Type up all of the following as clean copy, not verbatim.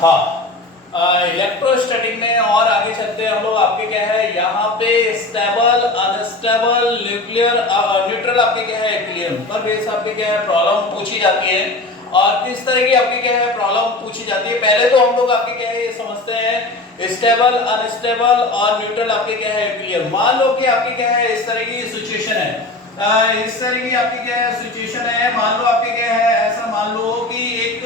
हाँ, इलेक्ट्रोस्टैटिक में और आगे चलते हैं हम लोग। आपके क्या है यहाँ पे स्टेबल, अनस्टेबल, न्यूक्लियर, न्यूट्रल, आपके क्या है इक्विलिब्रियम पर बेस आपके क्या है प्रॉब्लम पूछी जाती है। और किस तरह की आपकी क्या है प्रॉब्लम पूछी जाती है, पहले तो हम लोग आपके क्या है ये समझते हैं स्टेबल, अनस्टेबल और न्यूट्रल आपके क्या है इक्विलिब्रियम। मान लो कि आपकी क्या है इस तरह की सिचुएशन है, इस तरह की आपकी क्या है सिचुएशन है। मान लो आपके क्या है ऐसा मान लो कि एक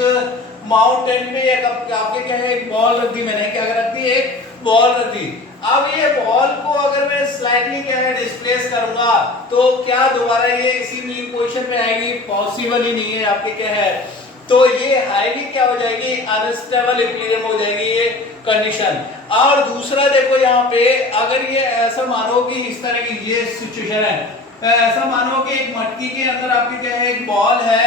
माउंटेन पे एक आपके क्या है एक बॉल रख दी, मैंने क्या रख दी, एक बॉल रख दी। अब ये बॉल को अगर मैं स्लाइडली क्या है डिस्प्लेस करूंगा तो क्या दोबारा ये इसी मीन पोजीशन पे आएगी? पॉसिबल ही नहीं है आपके क्या है। तो ये हाईली क्या हो जाएगी, अनस्टेबल इक्विलिब्रियम हो जाएगी ये कंडीशन। और दूसरा देखो यहाँ पे अगर ये ऐसा मानो कि इस तरह की ये सिचुएशन है, ऐसा मानो कि एक मटकी के अंदर आपके क्या है एक बॉल है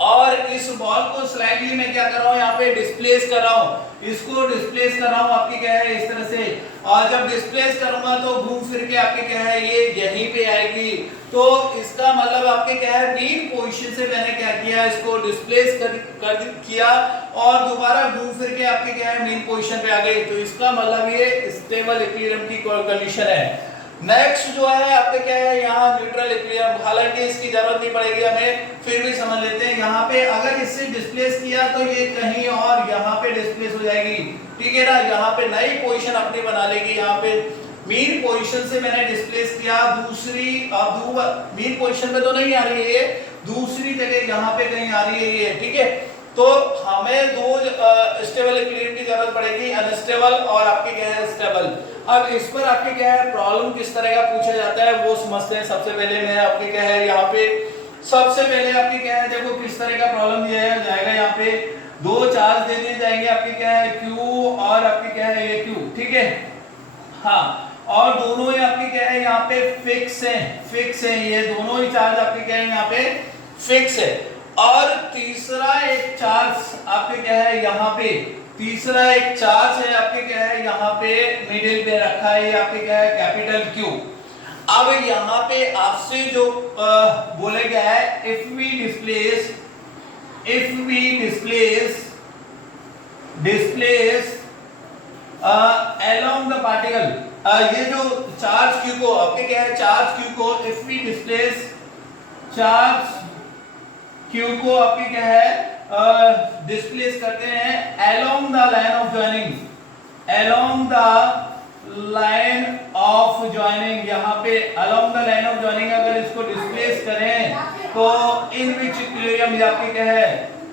और इस बॉल को स्लाइडली मैं क्या कर रहा हूँ यहाँ पे डिस्प्लेस कर रहा हूँ, इसको डिस्प्लेस कर रहा हूँ आपकी क्या है इस तरह से। और जब डिस्प्लेस करूंगा तो घूम फिर के आपके क्या है ये यहीं पे आएगी। तो इसका मतलब आपके क्या है मेन पोजीशन से मैंने क्या किया, इसको डिस्प्लेस कर किया और दोबारा घूम फिर के आपके क्या है मेन पोजीशन पे आ गई। तो इसका मतलब ये स्टेबल इक्विलिब्रियम की कंडीशन है। नेक्स्ट जो है आपके क्या है यहाँ न्यूट्रल इक्विलिब्रियम, हालांकि इसकी जरूरत नहीं पड़ेगी हमें, फिर भी समझ लेते हैं। यहाँ पे अगर इससे डिस्प्लेस किया तो ये कहीं और यहाँ पे डिस्प्लेस हो जाएगी, ठीक है ना। यहाँ पे नई पोजीशन अपनी बना लेगी। यहाँ पे मीन पोजीशन से मैंने डिस्प्लेस किया दूसरी, अब मीन पोजीशन पे तो नहीं आ रही है ये, दूसरी जगह यहाँ पे कहीं आ रही है ये, ठीक है। तो हमें दो स्टेबल इक्विलिब्रियम की जरूरत पड़ेगी, अनस्टेबल और आपके क्या है स्टेबल। अब इस पर आपके क्या है प्रॉब्लम किस तरह का पूछा जाता है वो समझते हैं। सबसे पहले मैं आपके क्या है यहाँ पे सबसे पहले आपके क्या है देखो किस तरह का प्रॉब्लम दिया जाएगा। यहाँ पे दो चार्ज दे दिए जाएंगे आपके क्या है Q और आपके क्या है ये Q, ठीक है। हाँ, और दोनों ही आपके क्या है यहाँ पे फिक्स है, ये दोनों ही चार्ज आपके क्या है यहाँ पे फिक्स है। और तीसरा एक चार्ज आपके क्या है यहाँ पे, तीसरा एक चार्ज है आपके क्या है यहाँ पे मिडिल पे रखा है, ये आपके क्या है कैपिटल Q। अब यहाँ पे आपसे जो बोले गया है if we displace along the particle, ये जो चार्ज Q को आपके क्या है चार्ज Q को if we displace charge Q को आपके क्या है डिस्प्लेस करते हैं along the line of joining, यहाँ पे along the line of joining अगर इसको डिस्प्लेस करें तो इन विच इक्विलिब्रियम आपके क्या है,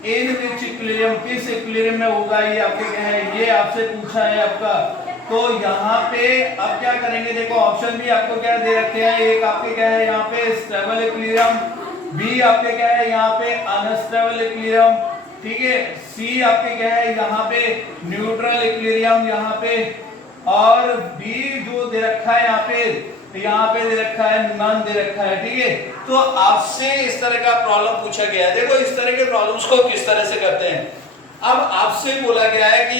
इन विच इक्विलिब्रियम, किस इक्विलिब्रियम में होगा ये आपके क्या है ये आपसे पूछा है आपका। तो यहाँ पे अब क्या करेंगे देखो ऑप्शन भी आपको क्या दे रखे हैं, एक आपके क्या है यहाँ पे स्टेबल इक्विलिब्रियम, बी आपके क्या है यहाँ पे अनस्टेबल इक्विलिब्रियम, ठीक है, सी आपके क्या है यहाँ पे न्यूट्रल इक्विलिब्रियम यहाँ पे, और डी जो दे रखा है यहाँ पे दे रखा है नन दे रखा है, ठीक है। तो आपसे इस तरह का प्रॉब्लम पूछा गया है। देखो इस तरह के प्रॉब्लम्स को किस तरह से करते हैं। अब आपसे बोला गया है कि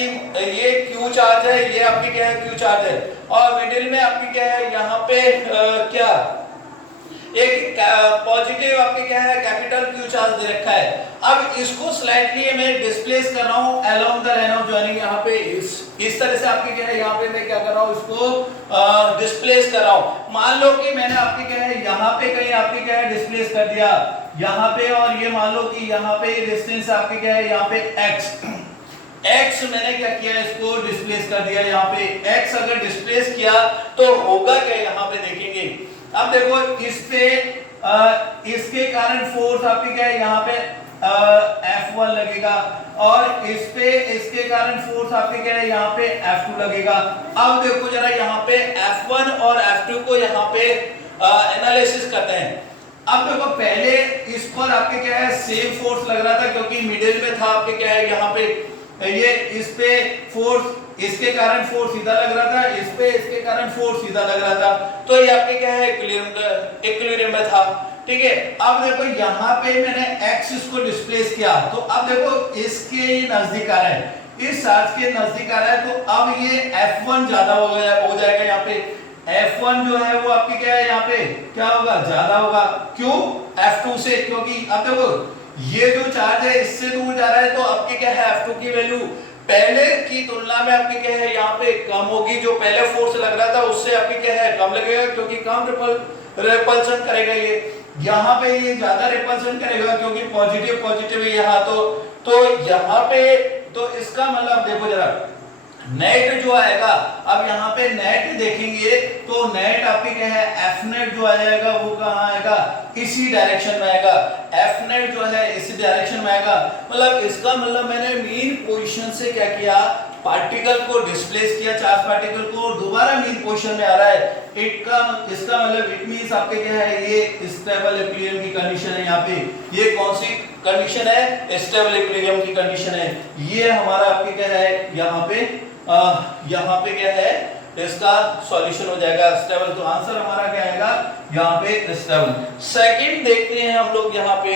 ये क्यू चार्ज है, ये आपकी क्या है क्यू चार्ज है, और मिडिल में आपकी क्या है यहाँ पे क्या एक पॉजिटिव आपके क्या है कैपिटल Q चार्ज दे रखा है। अब इसको स्लाइटली मैं डिस्प्लेस कर रहा हूँ along the line of joining, यहाँ पे इस तरह से आपके क्या है यहाँ पे मैं क्या कर रहा हूँ इसको डिस्प्लेस कर रहा हूँ। मान लो कि मैंने आपके क्या है यहाँ पे कहीं आपके क्या है डिस्प्लेस कर दिया यहाँ पे, और ये मान लो कि यहाँ पे डिस्टेंस आपके क्या है यहाँ पे x मैंने क्या किया इसको डिस्प्लेस कर दिया। यहाँ पे x अगर डिस्प्लेस किया तो होगा क्या यहाँ पे देखेंगे। अब देखो इस पे इसके कारण फोर्स आपके क्या है यहाँ पे F1 लगेगा, और इस पे इसके कारण फोर्स आपके क्या है यहाँ पे F2 लगेगा। अब देखो जरा यहाँ पे F1 और F2 को यहाँ पे एनालिसिस करते हैं। अब देखो पहले इस पर आपके क्या है सेम फोर्स लग रहा था क्योंकि मिडिल में था आपके क्या है यहाँ पे ये इस पे फोर्स, इसके कारण फोर्स सीधा लग रहा था, इस पे इसके कारण फोर्स सीधा लग रहा था, तो ये आपके क्या है इक्विलिब्रियम में था, ठीक है। अब देखो यहाँ पे मैंने x इसको डिस्प्लेस किया, तो अब देखो इसके नजदीक आ रहा है, इस चार्ज के नजदीक आ रहा है, तो अब ये F1 ज्यादा हो जाएगा यहाँ पे। F1 जो है वो आपके क्या है यहाँ पे क्या होगा ज्यादा होगा, क्यों F2 से, क्योंकि अब देखो ये जो चार्ज है इससे दूर जा रहा है तो आपके क्या है F2 की वैल्यू पहले की तुलना में आपकी क्या है यहाँ पे कम होगी, जो पहले फोर्स लग रहा था उससे आपकी क्या है कम लगेगा, क्योंकि कम रिपल्सन करेगा ये। यहाँ पे ये ज्यादा रिपल्सन करेगा क्योंकि पॉजिटिव पॉजिटिव है यहाँ, तो यहाँ पे तो इसका मतलब देखो जरा नेट जो आएगा, अब यहाँ पे नेट देखेंगे तो नेट आपकी क्या है एफ नेट जो आ जाएगा वो कहाँ आएगा, इसी डायरेक्शन में आएगा। एफ नेट जो है इसी डायरेक्शन में आएगा, मतलब इसका मतलब मैंने मीन पोजीशन से क्या किया, पार्टिकल को डिस्प्लेस किया, चार्ज पार्टिकल को दोबारा मीन पोजीशन में आ रहा है। इसका मतलब इट मींस आपके क्या है ये स्टेबल इक्विलिब्रियम की कंडीशन है। यहाँ पे ये कौन सी कंडीशन है, स्टेबल इक्विलिब्रियम की कंडीशन है। ये हमारा आपके क्या है यहाँ पे क्या है इसका सॉल्यूशन हो जाएगा स्टेबल। तो आंसर हमारा क्या आएगा यहाँ पे स्टेबल। सेकंड देखते हैं हम लोग यहाँ पे,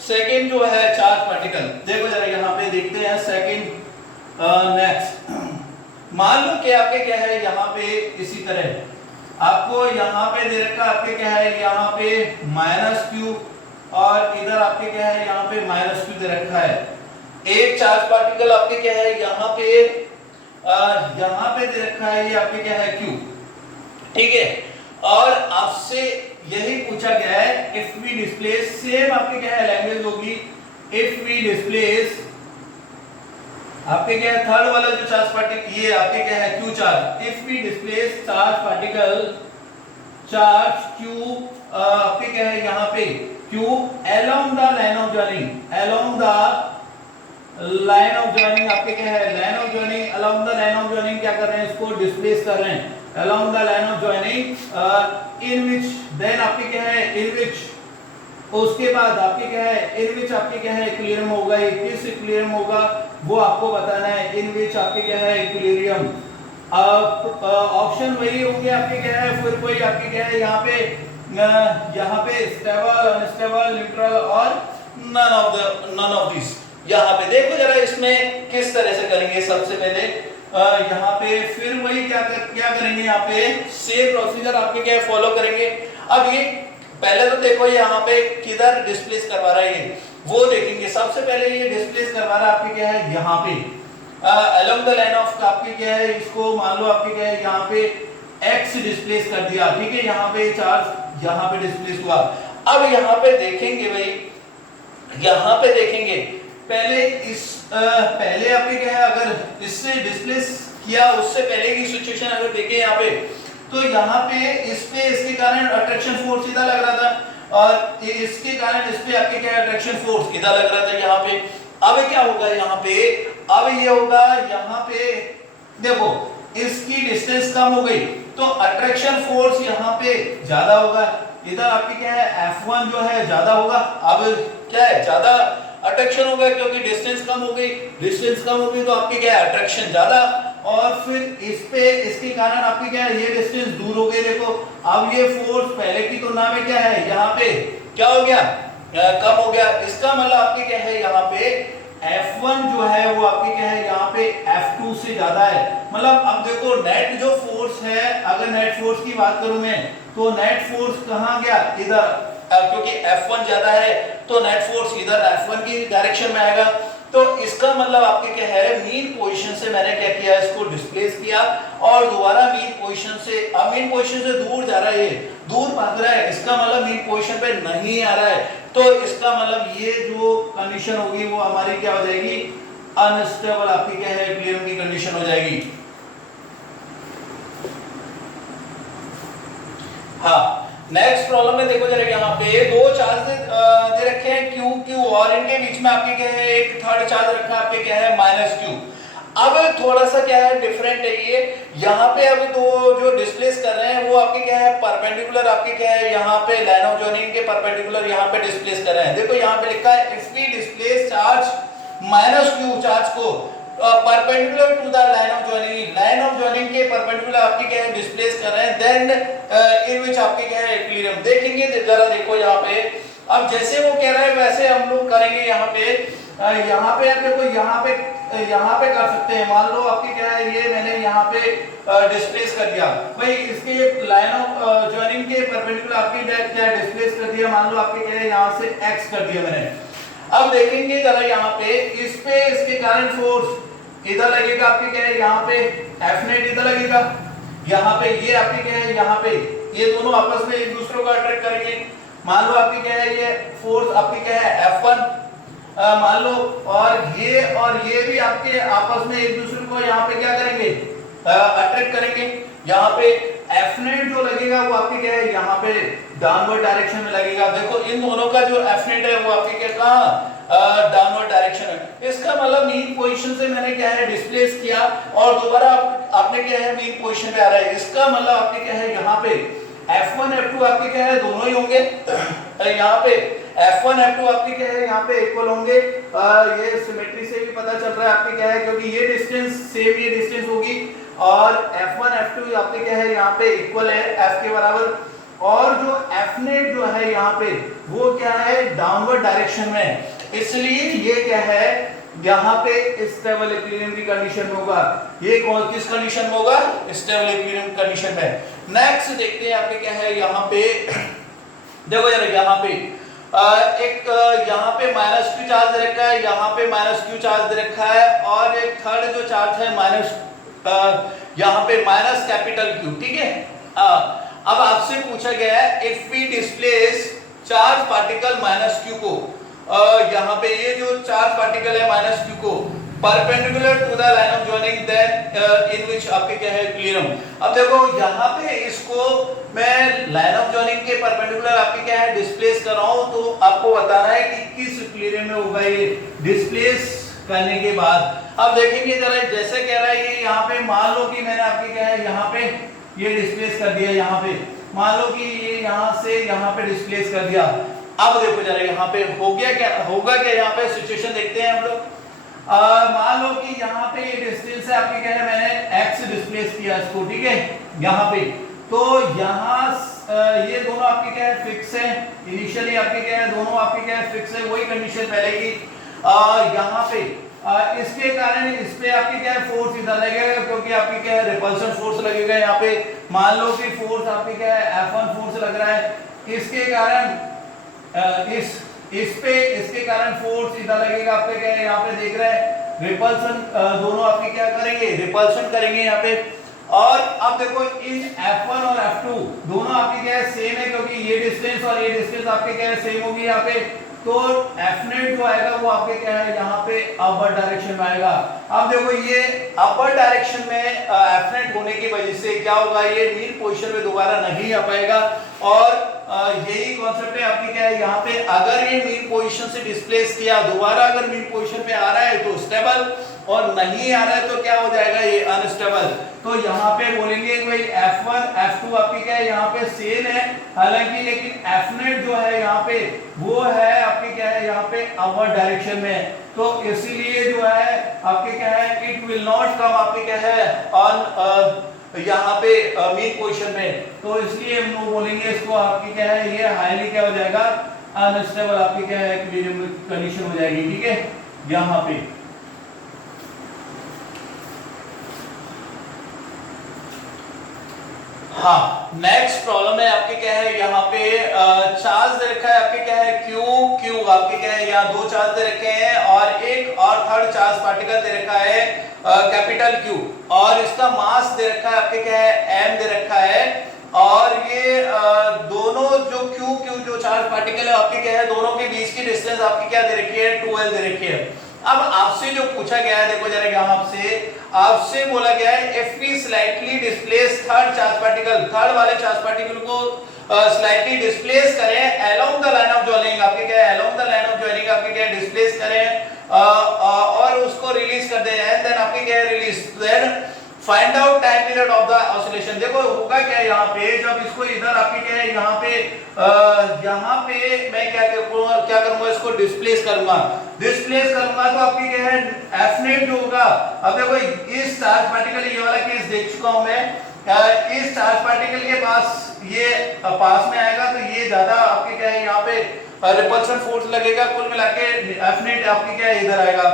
सेकंड जो है चार्ज पार्टिकल, देखो जरा यहाँ पे देखते हैं सेकंड। नेक्स्ट मान लो कि आपके क्या है यहाँ पे इसी तरह आपको यहाँ पे दे रखा आपके क्या है यहाँ पे -q और इधर आपके क्या है यहाँ पे -q दे रखा है। एक चार्ज पार्टिकल आपके क्या है यहाँ पे दे रखा है ये आपके क्या है q, ठीक है। और आपसे यही पूछा गया है इफ वी डिस्प्लेस, सेम आपके क्या है लैंग्वेज होगी, इफ वी डिस्प्लेस आपके क्या है थर्ड वाला जो चार्ज पार्टिकल ये आपके क्या है q charge, if we displace charge particle charge q आपके क्या है यहाँ पे q along the line of joining, along the line of joining आपके क्या है line of joining, along the line of joining क्या कर रहे हैं इसको डिस्प्लेस कर रहे हैं along the line of joining in which then आपके क्या है in which, उसके बाद आपके क्या है इन विच आपके क्या है इक्विलिब्रियम होगा, ये किस इक्विलिब्रियम होगा वो आपको बताना है। इन विच आपके क्या है इक्विलिब्रियम, ऑप्शन वही होंगे आपके क्या है, फिर कोई आपके क्या है यहाँ पे स्टेबल अनस्टेबल न्यूट्रल और नन ऑफ दिस। यहाँ पे देखो जरा इसमें किस तरह से करेंगे। सबसे पहले यहाँ पे फिर वही क्या करेंगे, यहाँ पे सेम प्रोसीजर आपके क्या फॉलो करेंगे। अब ये पहले तो देखो यहाँ पे किधर डिस्प्लेस करवा रहा है ये वो देखेंगे। सबसे पहले ये डिस्प्लेस करवा रहा है आपके क्या है यहाँ पे अलोंग द लाइन ऑफ आपके क्या है, इसको मान लो आपके क्या है यहाँ पे x डिस्प्लेस कर दिया, ठीक है। यहाँ पे चार्ज यहाँ पे डिस्प्लेस हुआ। अब यहाँ पे देखेंगे भाई, यहाँ पे देखेंगे पहले पहले आपके क्या है अगर इससे डिस्प्लेस किया उससे पहले की सिचुएशन अगर देखें यहाँ पे, तो यहाँ पे इसके कारण अट्रैक्शन फोर्स सीधा लग रहा था और इसके कारण इस पे आपके क्या अट्रैक्शन फोर्स सीधा लग रहा था यहाँ पे। अब क्या होगा यहाँ पे, अब ये होगा यहाँ पे देखो इसकी डिस्टेंस कम हो गई तो अट्रैक्शन फोर्स यहाँ पे ज्यादा होगा, इधर आपकी क्या है F1 जो है ज्यादा होगा। अब क्या है ज्यादा अट्रैक्शन होगा क्योंकि डिस्टेंस कम हो गई, डिस्टेंस कम हो गई तो आपकी क्या है अट्रैक्शन ज्यादा, और फिर इस पे इसके कारण आपकी क्या है ये डिस्टेंस दूर हो गई। देखो अब ये फोर्स पहले की तुलना में क्या है यहाँ पे क्या हो गया कम हो गया। इसका मतलब आपके क्या है यहाँ पे F1 जो है वो आपके क्या है यहाँ पे F2 से ज्यादा है। मतलब अब देखो नेट जो फोर्स है, अगर नेट फोर्स की बात करूं मैं तो नेट फोर्स कहाँ गया इधर, क्योंकि F1 ज्यादा है तो नेट फोर्स इधर F1 की डायरेक्शन में आएगा। तो इसका मतलब आपके क्या है मीन पोजीशन से मैंने क्या किया इसको डिस्प्लेस किया और दोबारा मीन पोजीशन से, अब मीन पोजीशन से दूर जा रहा है, ये दूर भाग रहा है, इसका मतलब मीन पोजीशन पे नहीं आ रहा है। तो इसका मतलब ये जो कंडीशन होगी वो हमारी क्या हो जाएगी अनस्टेबल आपकी क्या है इक्विलिब्रियम की कंडीशन हो जाएगी। हाँ नेक्स्ट प्रॉब्लम में देखो जरा यहाँ पे दो चार्ज दे रखे हैं Q Q और इनके बीच में आपके क्या है एक थर्ड चार्ज रखा है आपके क्या है -Q। अब थोड़ा सा क्या है डिफरेंट है ये, यहाँ पे अभी दो जो डिस्प्लेस कर रहे हैं वो आपके क्या है परपेंडिकुलर आपके क्या है यहाँ पे लाइन ऑफ जॉइनिंग के परपेंडिकुलर यहाँ पे डिस्प्लेस कर रहे हैं। देखो यहाँ पे लिखा है if we displace charge -Q charge को perpendicular to the line of joining, line of joining के परपेंडिकुलर आपके क्या है डिस्प्लेस कर रहे हैं, देन इन विच आपके क्या है इक्विलिब्रियम देखेंगे। जरा देखो यहाँ पे अब जैसे वो कह रहा है वैसे हम लोग करेंगे। यहाँ पे देखो यहाँ पे कर सकते हैं। मान लो आपके क्या है ये मैंने यहाँ पे डिस्प्लेस कर दिया भाई, इसके लाइन ऑफ जॉइनिंग के परपेंडिकुलर आपके क्या है डिस्प्लेस कर दिया, मान लो आपके क्या है यहाँ से x कर दिया मैंने। अब देखेंगे जरा यहाँ पे इस पे इसके कारण फोर्स, इधर लगेगा आपके क्या है यहाँ पे एफ नेट इधर लगेगा, यहाँ पे ये आपके क्या है यहाँ पे ये दोनों आपस में एक दूसरे को अट्रैक्ट करेंगे। मान लो आपकी क्या है ये फोर्स आपकी क्या है F1 मान लो, और ये भी आपके आपस में एक दूसरे को यहाँ पे क्या करेंगे अट्रैक्ट करेंगे। यहाँ पे F नेट जो लगेगा वो आपके क्या है यहाँ पे डाउनवर्ड डायरेक्शन में लगेगा। देखो इन दोनों का जो F नेट है वो आपके क्या कहाँ डाउनवर्ड डायरेक्शन है। इसका मतलब मीन पोजीशन से मैंने क्या है डिस्प्लेस किया और दोबारा आपने क्या है मीन पोजीशन पे आ रहा है। इसका मतलब आपके क्या है यहाँ पे F1 F2 आपके क्या है दोनों ही होंगे। यहाँ पे F1 F2 आपके क्या है यहाँ पे इक्वल होंगे। ये सिमेट्री से भी पता चल रहा है आपके क्या है, क्योंकि ये डिस्टेंस सेम ये डिस्टेंस होगी और F1 F2 आपके क्या है यहाँ पे इक्वल है F के बराबर। और जो F नेट जो है यहाँ पे वो क्या है डाउनवर्ड डायरेक्शन में, इसलिए ये क्या है यहाँ पे स्टेबल इक्विलिब्रियम की कंडीशन में होगा। ये कौन किस कंडीशन में होगा स्टेबल इक्विलिब्रियम कंडीशन में। नेक्स्ट देखते हैं आपके क्या है यहाँ पे, देखो यार यहाँ पे एक यहाँ पे -q चार्ज दे रखा है, यहाँ पे -q चार्ज दे रखा है और एक थर्ड जो चार्ज है यहाँ पे -Q, ठीक है। अब आपसे पूछा गया है if we displace charge particle -q को, यहाँ पे ये जो चार्ज पार्टिकल है -q को perpendicular to the line of joining then in which आपके क्या है इक्विलिब्रियम। अब देखो यहाँ पे इसको मैं लाइन ऑफ जॉइनिंग के परपेंडिकुलर आपके क्या है डिस्प्लेस कर रहा हूँ, तो आपको बताना है कि किस इक्विलिब्रियम में होगा ये डिस्प्लेस करने के बाद। अब देखेंगे जरा जैसे कह रहा है ये यहाँ पे मान लो कि मैंने आपके क्या है यहाँ पे ये डिस्प्लेस कर दिया, यहाँ पे मान लो कि ये यहाँ से यहाँ पे डिस्प्लेस कर दिया। अब देखो जरा यहाँ पे हो गया क्या, होगा क्या यहाँ पे सिचुएशन देखते हैं हम लोग। मान लो कि यहाँ पे ये डिस्टेंस है आपके क्या है मैंने x डिस्प्लेस किया इसको, ठीक है यहाँ पे, तो यहाँ ये दोनों आपके क्या है फिक्स है, इनिशियली आपके क्या है दोनों आपके क्या है फिक्स है, वही कंडीशन पहले की। यहाँ पे इसके कारण इस पे आपके क्या है फोर्स इधर लगेगा, क्योंकि आपके क्या है रिपल्शन फोर्स लगेगा यहाँ पे। मान लो कि फोर्स आपके क्या है F1 फोर्स लग रहा है, इसके कारण इसके कारण फोर्स इधर लगेगा आपके क्या है यहाँ पे देख रहे हैं रिपल्शन, दोनों आपके क्या करेंगे रिपल्शन करेंगे यहाँ पे। और अब देखो इन F1 और F2 दोनों आपके क्या है सेम है, क्योंकि ये डिस्टेंस और ये डिस्टेंस आपके क्या है सेम होगी यहाँ पे, तो F नेट जो आएगा वो आपके क्या है यहाँ पे अपर डायरेक्शन में आएगा। अब देखो ये अपर डायरेक्शन में F नेट होने की वजह से क्या होगा, ये मीन पोजीशन में दोबारा नहीं आ पाएगा। और यही कॉन्सेप्ट है आपके क्या है यहाँ पे, अगर ये मीन पोजीशन से डिस्प्लेस किया दोबारा अगर मीन पोजीशन पे आ रहा है तो स्टेबल, और नहीं आ रहा है तो क्या हो जाएगा ये अनस्टेबल। तो यहाँ पे बोलेंगे भाई F1 F2 आपके क्या है यहाँ पे सेम है, हालांकि लेकिन F नेट जो है यहाँ पे वो है आपके क्या है यहाँ पे अपर डायरेक्शन में, तो इसीलिए जो है आपके क्या है इट विल नॉट कम आपके क्या है ऑन यहाँ पे मीन पोजीशन में, तो इसलिए हम लोग बोलेंगे इसको आपके क्या है ये हाईली क्या हो जाएगा अनस्टेबल आपके क्या है कंडीशन हो जाएगी, ठीक है यहाँ पे। हाँ नेक्स्ट प्रॉब्लम है आपके क्या है यहाँ पे चार्ज दे रखा है आपके क्या है Q आपके क्या है यहाँ दो चार्ज दे रखे हैं और एक और थर्ड चार्ज पार्टिकल दे रखा है कैपिटल Q, और इसका मास दे रखा है आपके क्या है m दे रखा है, और ये दोनों जो Q जो चार्ज पार्टिकल है आपके क्या है दोनों के बीच की डिस्टेंस आपकी क्या दे रखी है 2l दे रखी है। अब आपसे जो पूछा गया है देखो जरा यहाँ आपसे बोला गया है if we slightly displace third charge particle, third वाले चार्ज पार्टिकल को स्लाइटली डिस्प्लेस करें along the line of joining आपके क्या है along the line of joining आपके क्या है डिस्प्लेस करें और उसको रिलीज कर दें एंड देन आपके क्या है release, then find out time period of the oscillation. देखो होगा क्या यहाँ पे, जब इसको इधर आपके क्या है यहाँ पे मैं क्या करूंगा इसको डिस्प्लेस करूंगा तो आपके क्या है F नेट जो होगा। अब देखो इस चार्ज पार्टिकल ये वाला केस देख चुका हूं मैं, इस चार्ज पार्टिकल के पास ये पास में आएगा तो ये ज्यादा आपके क्या है यहाँ पे रिपल्शन फोर्स लगेगा, कुल मिला के F नेट आपके क्या है इधर आएगा,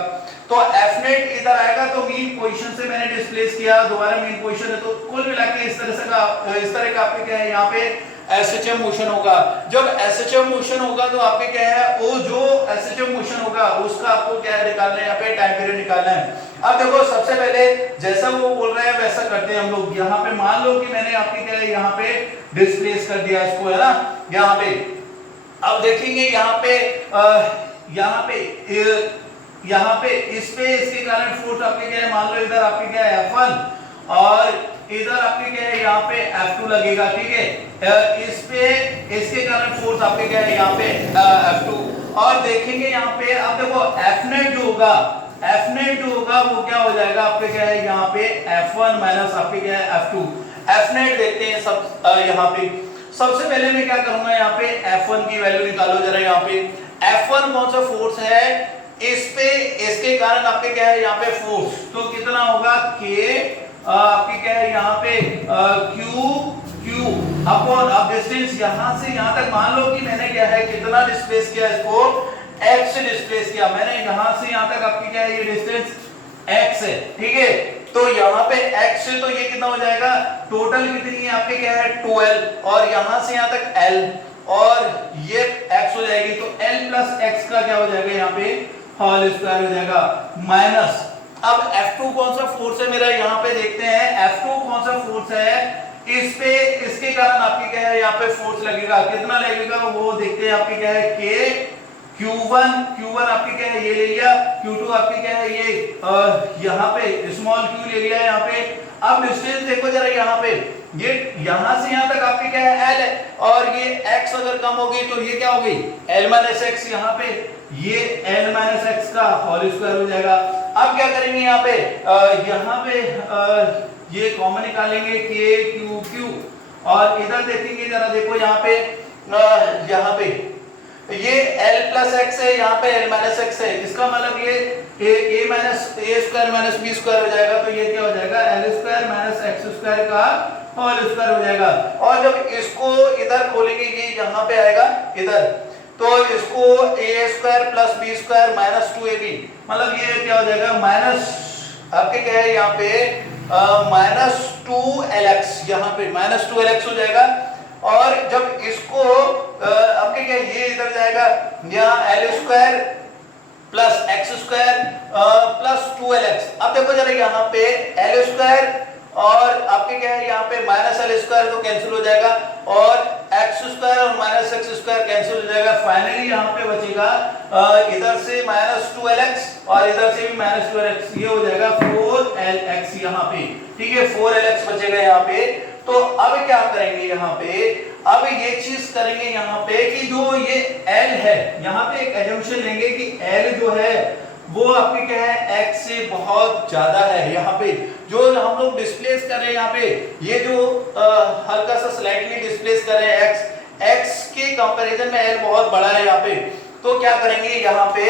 तो F नेट इधर आएगा तो मीन पोजीशन से मैंने डिस्प्लेस किया दोबारा मीन पोजीशन है, तो कुल मिला के इस तरह का आपके क्या है यहाँ पे SHM मोशन होगा। जब SHM मोशन होगा तो आपके क्या है वो जो SHM मोशन होगा उसका आपको क्या है निकालना है यहाँ पे टाइम पीरियड निकालना है। अब देखो सबसे पहले जैसा वो बोल रहे हैं वैसा करते हैं हम लोग। यहाँ पे मान लो कि मैंने आपकी क्या है यहाँ पे डिस्प्लेस कर दिया इसको, है ना, यहाँ पे। अब देखेंगे यहाँ पे इस पे इसके कारण फोर्स आपके क्या है, मान लो इधर आपके क्या है F1 और इधर आपके क्या है यहाँ पे F2 लगेगा, ठीक है। इस पे इसके कारण फोर्स आपके क्या है यहाँ पे F2। और देखेंगे यहाँ पे, अब देखो Fnet जो होगा वो क्या हो जाएगा आपके क्या है यहाँ पे F1 माइनस आपके क्या है F2। Fnet देखते हैं सब यहाँ पे। सबसे पहले मैं क्या करूंगा यहाँ पे F1 की वैल्यू निकालो जरा। यहाँ पे F1 कौन सा फोर्स है, इस पे इसके कारण आपके क्या है यहाँ पे फोर्स, तो कितना होगा K आपके क्या है यहाँ पे Q अपॉन, अब डिस्टेंस यहां से यहां तक मान लो कि मैंने क्या है कितना डिस्प्लेस किया इसको, x से डिस्प्लेस किया मैंने यहां से यहां तक, आपकी क्या है ये डिस्टेंस x है, ठीक है। तो यहाँ पे x से तो ये कितना हो जाएगा, टोटल कितनी है आपके क्या है 12 और यहां से यहां तक l और ये x हो जाएगी, तो l प्लस x का क्या हो जाएगा यहाँ पे होल स्क्वायर हो जाएगा माइनस। अब F2 कौन सा फोर्स है मेरा, यहाँ पे देखते हैं F2 कौन सा फोर्स है, इस पे इसके कारण आपकी क्या है यहाँ पे फोर्स लगेगा, कितना लगेगा वो देखते हैं। आपकी क्या है K Q1 आपकी क्या है ये ले लिया, Q2 आपकी क्या है ये यहाँ पे स्मॉल q ले लिया यहाँ पे। अब डिस्टेंस देखो जरा यहाँ पे, ये यहां से यहां तक आपकी क्या है L है और ये x अगर कम होगी तो ये क्या होगी L माइनस एक्स, यहाँ पे ये L माइनस एक्स का होल स्क्वायर हो जाएगा। अब क्या करेंगे यहाँ पे यहाँ पे ये कॉमन निकालेंगे Q और इधर देखेंगे जरा, देखो यहाँ पे ये L प्लस एक्स है, यहाँ पे L माइनस एक्स है, इसका मतलब ये a minus A square minus B square हो जाएगा, तो ये क्या हो जाएगा L square minus X square का होल स्क्वायर हो जाएगा। और जब इसको इधर खोलेंगे ये यहाँ पे आएगा इधर, तो इसको a square plus B square minus 2ab, मतलब ये क्या हो जाएगा माइनस आपके क्या है यहाँ पे माइनस 2lx, यहाँ पे माइनस 2lx हो जाएगा। और जब इसको आपके क्या ये इधर जाएगा, यहाँ l square plus x square plus 2lx। अब देखो जरा यहाँ पे l स्क्वायर और आपके क्या है यहाँ पे माइनस l स्क्वायर तो कैंसिल हो जाएगा और एक्स स्क्वायर और माइनस एक्स स्क्वायर कैंसिल हो जाएगा। फाइनली यहाँ पे बचेगा इधर से माइनस 2lx और इधर से भी माइनस 2lx, ये हो जाएगा 4lx यहाँ पे, ठीक है 4lx बचेगा यहाँ पे। तो अब क्या करेंगे यहाँ पे, अब ये चीज करेंगे यहाँ पे कि जो ये L है, यहाँ पे एक एजम्पशन लेंगे कि L जो है वो आपके क्या है x से बहुत ज्यादा है। यहाँ पे जो हम लोग डिस्प्लेस कर रहे हैं यहाँ पे, ये जो हल्का सा स्लाइटली डिस्प्लेस कर रहे हैं x के कंपैरिजन में L बहुत बड़ा है यहाँ पे। तो क्या करेंगे यहाँ पे,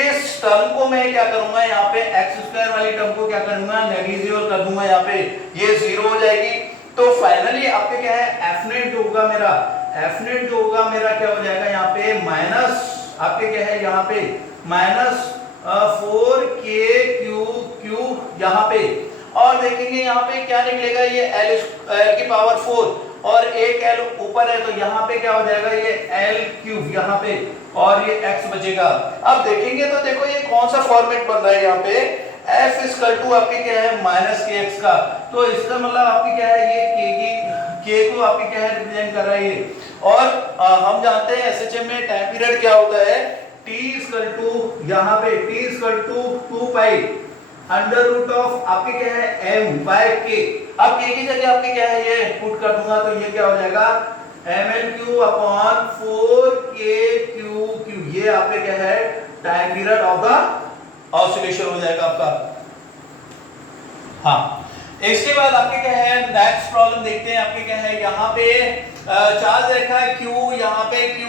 इस टर्म को मैं क्या करूंगा यहाँ पे एक्स स्क्वायर वाली टर्म को क्या करूंगा नेग्लिजिबल कर दूंगा, यहाँ पे ये जीरो हो जाएगी। तो फाइनली आपके क्या है Fnet जो होगा मेरा क्या हो जाएगा यहाँ पे माइनस आपके क्या है यहाँ पे माइनस 4kq यहाँ पे। और देखेंगे यहाँ पे क्या निकलेगा, ये l की पावर 4 और एक l ऊपर है, तो यहाँ पे क्या हो जाएगा ये l क्यूब यहाँ पे और ये x बचेगा। अब देखेंगे तो देखो ये कौन सा फॉर्मेट बन रहा है यहाँ पे, f इक्वल टू आपके क्या है माइनस kx का, तो इसका मतलब आपकी क्या है ये k को आपके क्या है रिप्रेजेंट कर रहा है ये। और हम जानते हैं एसएचएम में टाइम पीरियड क्या होता है, t इक्वल टू यहाँ पे t equal to 2 pi under root of आपके क्या है m बाय k। अब k की जगह आपके क्या है ये पुट कर दूंगा, तो ये क्या हो जाएगा ml अपॉन 4kq, ये आपके क्या है time period of the oscillation हो जाएगा आपका। हाँ, इसके बाद आपके क्या है नेक्स्ट प्रॉब्लम देखते हैं। आपके क्या है यहाँ पे चार्ज दे रखा है q, यहाँ पे q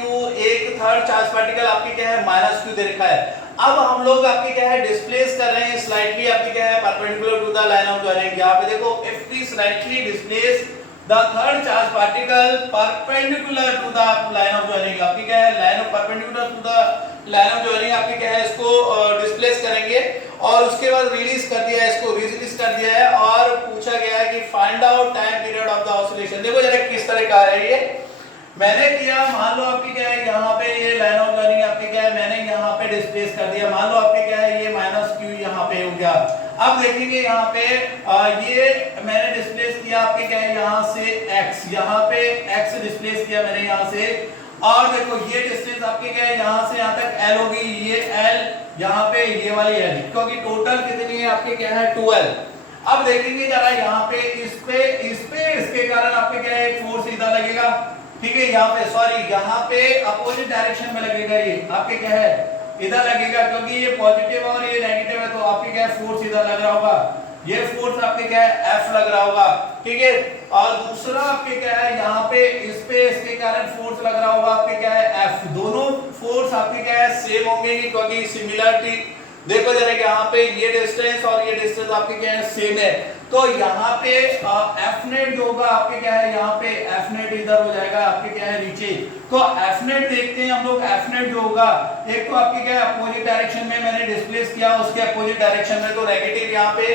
एक थर्ड चार्ज पार्टिकल आपके क्या है माइनस q दे रखा है। अब हम लोग आपके क्या है डिस्प्लेस कर रहे हैं स्लाइटली आपके क्या है perpendicular to the line of joining. यहाँ पे देखो if we slightly displace the third charge particle perpendicular to the line of joining, आपकी क्या है line of perpendicular to the line of joining आपके क्या है इसको डिस्प्लेस करेंगे और उसके बाद रिलीज कर दिया है, इसको रिलीज कर दिया है और पूछा गया है कि find out time period of the oscillation. देखो जरा किस तरह का है ये मैंने किया, मान लो आपकी क्या है यहाँ पे ये लाइन ऑफ जॉइनिंग आपके क्या है मैंने यहाँ पे डिस्प्लेस कर दिया, मान लो आपके क्या है ये माइनस q यहाँ पे हो गया। अब देखेंगे यहाँ पे ये मैंने डिस्प्लेस किया आपके क्या है यहाँ से x, यहाँ पे x डिस्प्लेस किया मैंने यहाँ से, और देखो ये डिस्टेंस आपके क्या है यहाँ से यहाँ तक l होगी, ये l यहाँ पे ये वाली l, क्योंकि टोटल कितनी है आपके क्या है 2l। अब देखेंगे जरा यहाँ पे इसके कारण आपके क्या है फोर्स इधर लगेगा, ठीक है, यहाँ पे सॉरी यहाँ पे अपोजिट डायरेक्शन में लगेगा, ये आपके क्या है इधर लगेगा, क्योंकि ये पॉजिटिव और ये नेगेटिव है, तो आपके क्या है फोर्स इधर लग रहा होगा, ये फोर्स आपके क्या है F लग रहा होगा, ठीक है। और दूसरा आपके क्या है यहाँ पे इसके कारण फोर्स लग रहा होगा आपके क्या है F। दोनों फोर्स आपके क्या है सेम होंगे क्योंकि सिमिलरिटी, देखो जरा यहाँ पे ये डिस्टेंस और ये डिस्टेंस आपके क्या है सेम है, तो यहाँ पे F नेट जो होगा आपके क्या है यहाँ पे F नेट इधर हो जाएगा आपके क्या है नीचे, तो F नेट देखते हैं हम लोग। F नेट जो होगा एक तो आपके क्या है अपोजिट डायरेक्शन में मैंने डिस्प्लेस किया, उसके अपोजिट डायरेक्शन में तो नेगेटिव यहाँ पे,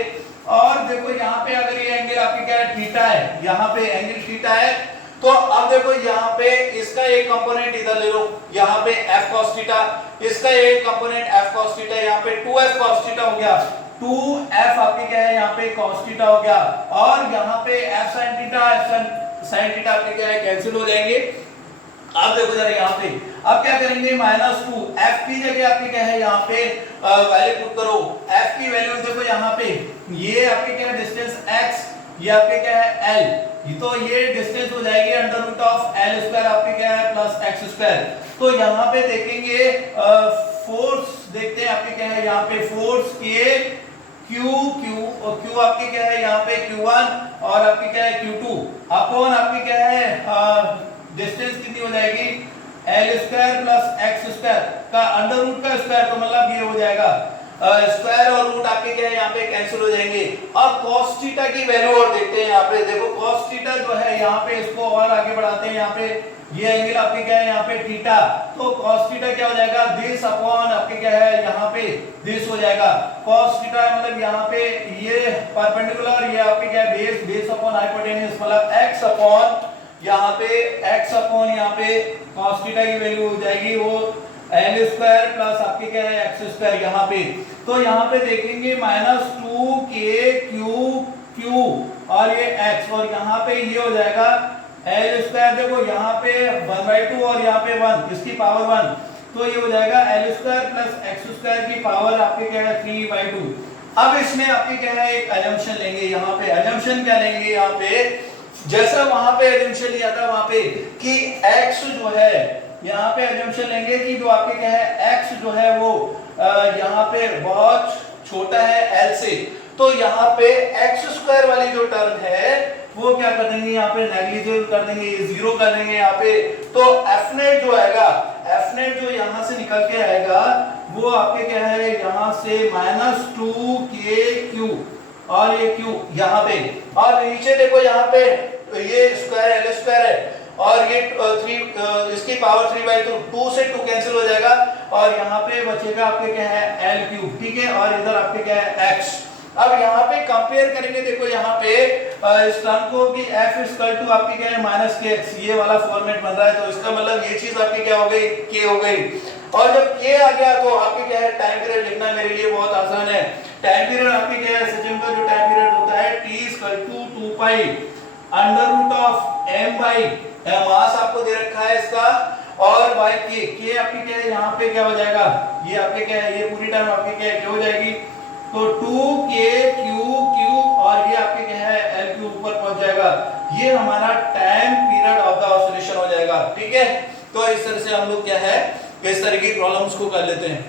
और देखो यहाँ पे अगर ये एंगल आपके क्या है थीटा है, यहाँ पे एंगल थीटा है, तो अब देखो यहाँ पे इसका एक कंपोनेंट इधर ले लो, यहाँ पे f cos थीटा, इसका एक कंपोनेंट f cos थीटा, यहाँ पे 2f cos थीटा हो गया, 2f आपके क्या है यहाँ पे cos थीटा हो गया, और यहाँ पे f sin theta sin theta आपके क्या है कैंसिल हो जाएंगे। अब देखो जरा यहाँ पे अब क्या करेंगे, -2 f की जगह आपके क्या है यहाँ पे वैल्यू पुट करो, f की वैल्यू देखो यहाँ पे ये आपके क्या है डिस्टेंस x, ये आपके क्या है l, तो ये डिस्टेंस हो जाएगी √L² आपके क्या है प्लस x²। तो यहाँ पे देखेंगे फोर्स देखते हैं आपके क्या है यहाँ पे फोर्स के Q और Q आपके क्या है यहाँ पे Q1 और आपके क्या है Q2 अपॉन आपके क्या है डिस्टेंस कितनी हो जाएगी L² प्लस x² का अंडर रूट का स्क्वायर, तो मतलब ये हो जाएगा स्क्वायर और रूट आपके क्या है यहाँ पे कैंसिल हो जाएंगे। अब cos थीटा की वैल्यू और देखते हैं यहाँ पे, देखो cos थीटा जो है यहाँ पे इसको और आगे बढ़ाते हैं, यहाँ पे ये एंगल आपके क्या है यहाँ पे थीटा, तो cos थीटा क्या हो जाएगा दिस अपॉन आपके क्या है यहाँ पे दिस हो जाएगा। cos थीटा मतलब यहाँ पे ये परपेंडिकुलर, ये आपके क्या है बेस अपॉन हाइपोटेन्यूज, मतलब x अपॉन यहाँ पे x अपॉन यहाँ पे cos थीटा की वैल्यू हो जाएगी वो L² प्लस आपके क्या है x² यहाँ पे, तो यहाँ पे देखेंगे -2kq और ये x, और यहाँ पे ये हो जाएगा L², देखो यहाँ पे 1/2 और यहाँ पे 1, इसकी पावर 1, तो ये हो जाएगा L² प्लस x² की पावर आपके क्या है 3/2। अब इसमें आपके क्या है एक अजम्पशन लेंगे, यहाँ पे अजम्पशन क्या लेंगे यहाँ पे, जैसा वहां पे अजम्पशन लिया था वहां पे कि x जो है यहाँ पे अजम्पशन लेंगे कि जो आपके क्या है x जो है वो यहाँ पे बहुत छोटा है L से, तो यहाँ पे x² वाली जो टर्म है वो क्या कर देंगे यहाँ पे नेग्लिजिबल कर देंगे, जीरो कर देंगे यहाँ पे, तो f नेट जो आएगा, f नेट जो यहाँ से निकल के आएगा वो आपके क्या है यहाँ से -2kq और ये q यहाँ पे, और नीचे देखो यहाँ पे ये स्क्वायर L² है और ये 3 इसकी पावर 3/2, 2 से 2 कैंसिल हो जाएगा और यहाँ पे बचेगा आपके क्या है L3, ठीक है, और इधर आपके क्या है x। अब यहाँ पे कंपेयर करेंगे, देखो यहाँ पे इस टर्म को कि f आपके क्या है -kx, ये वाला फॉर्मेट बन रहा है, तो इसका मतलब ये चीज आपकी क्या हो गई k हो गई, और जब k आ गया तो आपके क्या है टाइम पीरियड लिखना मेरे लिए बहुत आसान है। टाइम पीरियड आपके क्या है सिस्टम का जो टाइम पीरियड होता है t 2π √m/, मास आपको दे रखा है इसका, और बाय k आपके क्या है यहाँ पे क्या हो जाएगा, ये आपके क्या है ये पूरी टर्म आपके क्या है क्या हो जाएगी, तो 2kq और ये आपके क्या है L3 ऊपर पहुंच जाएगा, ये हमारा time period of the oscillation हो जाएगा, ठीक है। तो इस तरह से हम लोग क्या है इस तरह की प्रॉब्लम्स को कर लेते हैं।